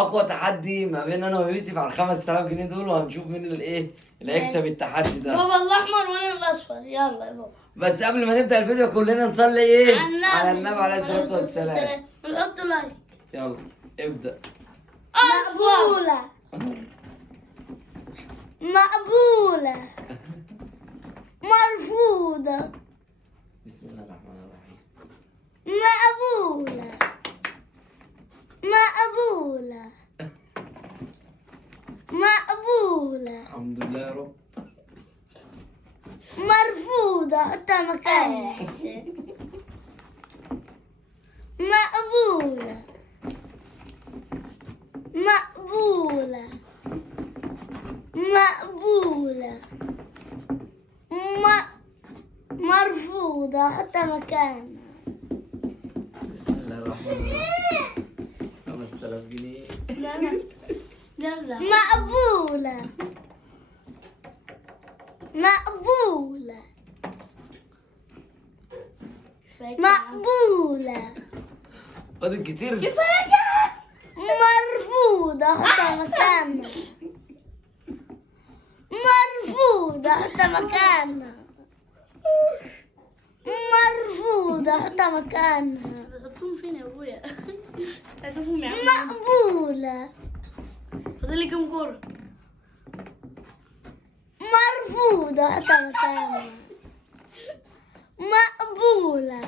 اقوى تحدي ما بين انا ويوسف على ال 5000 جنيه دول، وهنشوف مين اللي هيكسب التحدي ده. بابا الاحمر وانا الاصفر، يلا يا بابا. بس قبل ما نبدا الفيديو كلنا نصلي ايه؟ على النبي عليه الصلاه والسلام. نحط لايك. يلا ابدا. مقبولة مقبولة مرفوضة بسم الله الرحمن الرحيم. مقبولة مقبولة مقبولة الحمد لله يا رب. مرفوضة، حطها مكانها. مقبولة مقبولة مقبولة مرفوضة، حطها مكانها. بسم الله الرحمن الرحيم. 5000 جنيه. يلا مقبولة مقبولة مقبولة فاضل كتير. مرفوضة، حطها مكانها. مرفوضة، حطها مكانها. مرفوضة، حطها مكانها. حطهم فين يا ابويا؟ مقبولة فاضل لي كام كورة؟ مرفوضة، حطها مكانها. مقبولة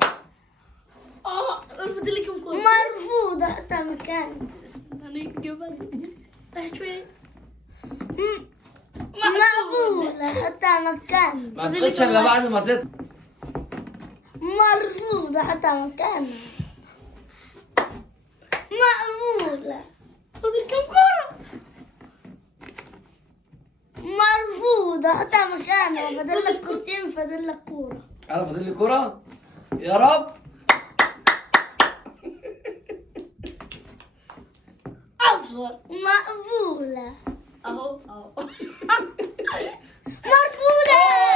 فاضل لي كام كورة؟ مرفوضة، حطها مكانها. هنجيبها دي. راح شوية. مقبولة، حطها مكانها. ما تاخدش الا بعد ما تطلع. مرفوضة، حطها مكانها. مقبولة فاضل كام كورة؟ مرفوضة، حطها مكانها. فاضل لك كورتين، فاضل لك كورة. انا فاضل لي كرة. يا رب. أصفر. مقبولة أهو. مرفوضة.